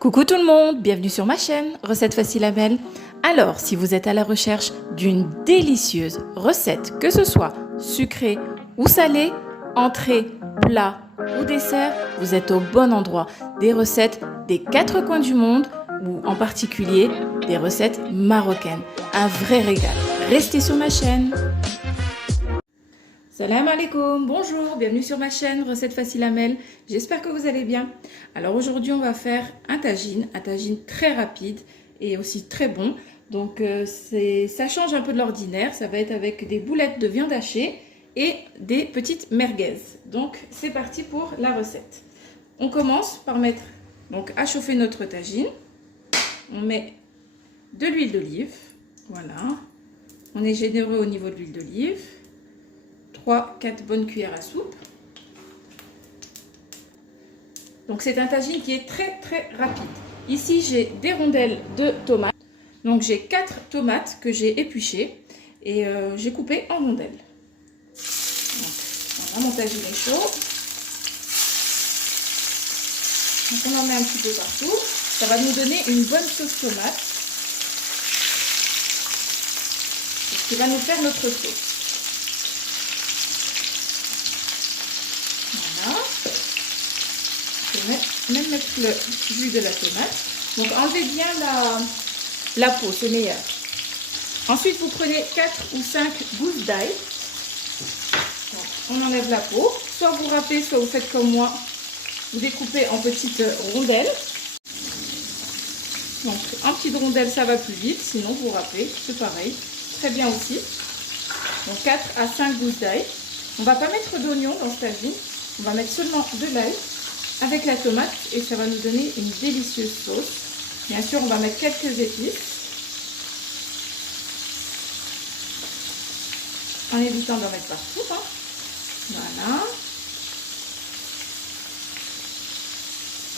Coucou tout le monde, bienvenue sur ma chaîne Recettes Faciles Amel. Alors, si vous êtes à la recherche d'une délicieuse recette, que ce soit sucrée ou salée, entrée, plat ou dessert, vous êtes au bon endroit. Des recettes des quatre coins du monde ou en particulier des recettes marocaines. Un vrai régal. Restez sur ma chaîne. Salam alaikum, bonjour, bienvenue sur ma chaîne Recettes Faciles Amel. J'espère que vous allez bien. Alors aujourd'hui on va faire un tagine très rapide et aussi très bon. Donc ça change un peu de l'ordinaire, ça va être avec des boulettes de viande hachée et des petites merguez. Donc c'est parti pour la recette. On commence par mettre à chauffer notre tagine. On met de l'huile d'olive, voilà. On est généreux au niveau de l'huile d'olive. 3-4 bonnes cuillères à soupe. Donc c'est un tagine qui est très rapide. Ici j'ai des rondelles de tomates. Donc j'ai 4 tomates que j'ai épluchées et j'ai coupées en rondelles. Donc, voilà, mon tagine est chaud. Donc on en met un petit peu partout. Ça va nous donner une bonne sauce tomate. C'est ce qui va nous faire notre sauce. Même mettre le jus de la tomate. Donc enlevez bien la peau, c'est meilleur. Ensuite vous prenez 4 ou 5 gousses d'ail. On enlève la peau. Soit vous râpez, soit vous faites comme moi. Vous découpez en petites rondelles. Donc en petites rondelles ça va plus vite. Sinon vous râpez, c'est pareil. Très bien aussi. Donc 4 à 5 gousses d'ail. On ne va pas mettre d'oignon dans ce tagine. On va mettre seulement de l'ail avec la tomate et ça va nous donner une délicieuse sauce. Bien sûr, on va mettre quelques épices en évitant d'en mettre partout. Voilà.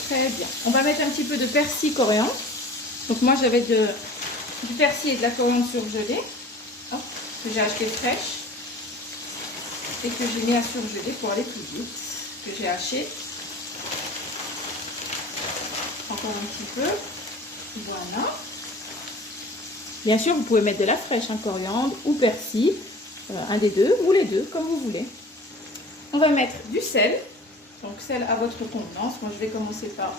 Très bien. On va mettre un petit peu de persil coriandre. Donc moi j'avais du persil et de la coriandre surgelée que j'ai acheté fraîche et que j'ai mis à surgeler pour aller plus vite, que j'ai haché. Encore un petit peu, voilà. Bien sûr, vous pouvez mettre de la fraîche, coriandre ou persil, un des deux ou les deux, comme vous voulez. On va mettre du sel, donc sel à votre convenance. Moi, je vais commencer par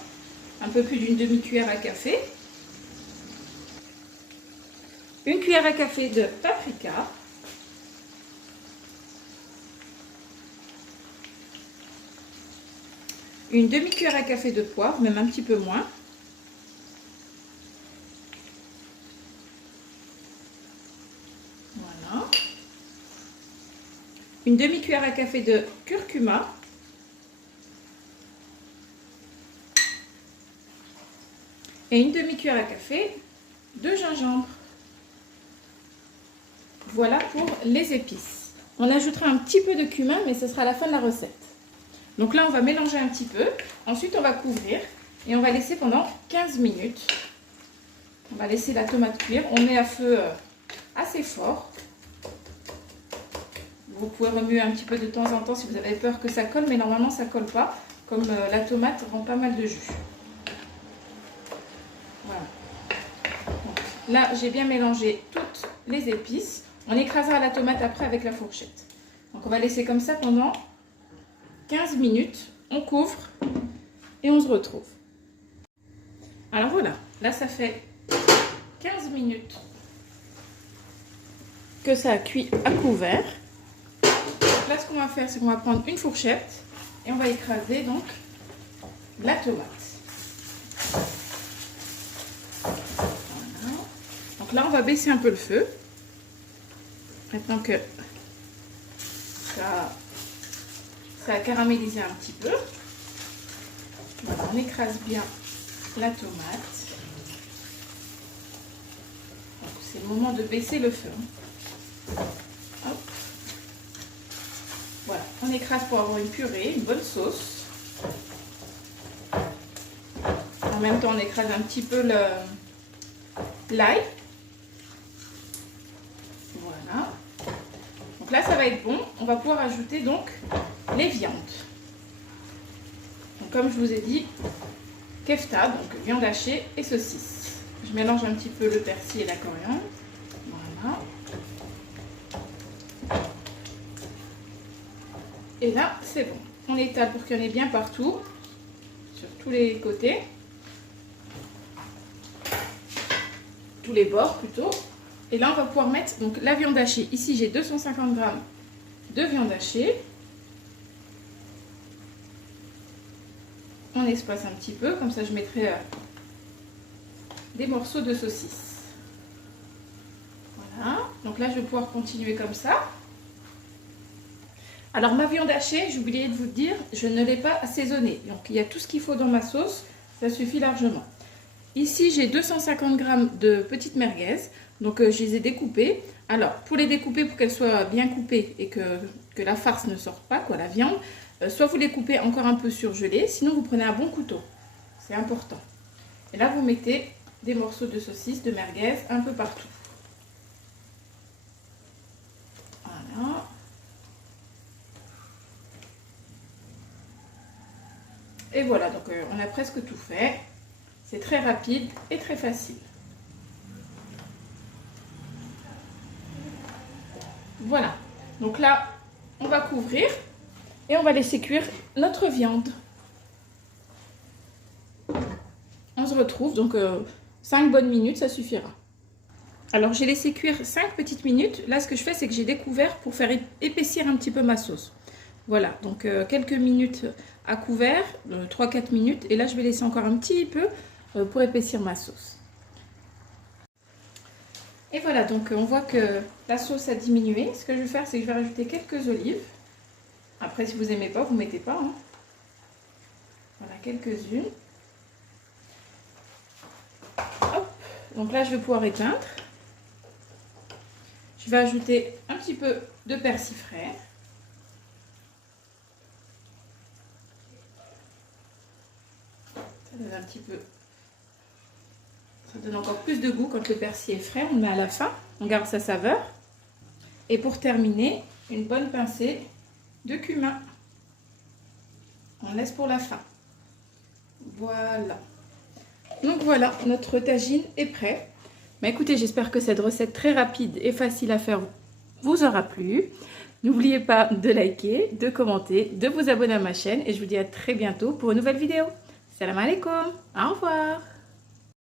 un peu plus d'une demi-cuillère à café. Une cuillère à café de paprika. Une demi-cuillère à café de poivre, même un petit peu moins. Voilà. Une demi-cuillère à café de curcuma. Et une demi-cuillère à café de gingembre. Voilà pour les épices. On ajoutera un petit peu de cumin, mais ce sera à la fin de la recette. Donc là, on va mélanger un petit peu. Ensuite, on va couvrir et on va laisser pendant 15 minutes. On va laisser la tomate cuire. On met à feu assez fort. Vous pouvez remuer un petit peu de temps en temps si vous avez peur que ça colle, mais normalement, ça ne colle pas. Comme la tomate rend pas mal de jus. Voilà. Donc, là, j'ai bien mélangé toutes les épices. On écrasera la tomate après avec la fourchette. Donc, on va laisser comme ça pendant 15 minutes, on couvre et on se retrouve. Alors voilà, là ça fait 15 minutes que ça a cuit à couvert. Donc là ce qu'on va faire, c'est qu'on va prendre une fourchette et on va écraser donc la tomate. Voilà. Donc là on va baisser un peu le feu. Maintenant que ça a caramélisé un petit peu. Voilà, on écrase bien la tomate. C'est le moment de baisser le feu. Hop. Voilà, on écrase pour avoir une purée, une bonne sauce. En même temps, on écrase un petit peu l'ail. Voilà. Donc là, ça va être bon. On va pouvoir ajouter donc les viandes. Donc, comme je vous ai dit, kefta, donc viande hachée et saucisse. Je mélange un petit peu le persil et la coriandre. Voilà. Et là, c'est bon. On étale pour qu'il y en ait bien partout, sur tous les côtés. Tous les bords plutôt. Et là, on va pouvoir mettre donc la viande hachée. Ici, j'ai 250 g de viande hachée. On espace un petit peu, comme ça je mettrai des morceaux de saucisse. Voilà, donc là je vais pouvoir continuer comme ça. Alors ma viande hachée, j'ai oublié de vous dire, je ne l'ai pas assaisonnée. Donc il y a tout ce qu'il faut dans ma sauce, ça suffit largement. Ici j'ai 250 g de petites merguez, donc je les ai découpées. Alors pour les découper, pour qu'elles soient bien coupées et que la farce ne sorte pas, quoi, la viande, soit vous les coupez encore un peu surgelés, sinon vous prenez un bon couteau, c'est important. Et là vous mettez des morceaux de saucisse, de merguez un peu partout. Voilà. Et voilà, donc on a presque tout fait. C'est très rapide et très facile. Voilà, donc là on va couvrir. Et on va laisser cuire notre viande. On se retrouve, donc 5 bonnes minutes, ça suffira. Alors j'ai laissé cuire 5 petites minutes. Là ce que je fais, c'est que j'ai découvert pour faire épaissir un petit peu ma sauce. Voilà, donc quelques minutes à couvert, 3-4 minutes. Et là je vais laisser encore un petit peu pour épaissir ma sauce. Et voilà, donc on voit que la sauce a diminué. Ce que je vais faire, c'est que je vais rajouter quelques olives. Après, si vous n'aimez pas, vous ne mettez pas. Hein. Voilà, quelques-unes. Hop. Donc là, je vais pouvoir éteindre. Je vais ajouter un petit peu de persil frais. Ça donne un petit peu... Ça donne encore plus de goût quand le persil est frais. On le met à la fin. On garde sa saveur. Et pour terminer, une bonne pincée de cumin. On laisse pour la fin. Voilà. Donc voilà, notre tagine est prêt. Mais écoutez, j'espère que cette recette très rapide et facile à faire vous aura plu. N'oubliez pas de liker, de commenter, de vous abonner à ma chaîne. Et je vous dis à très bientôt pour une nouvelle vidéo. Salam alaikum. Au revoir.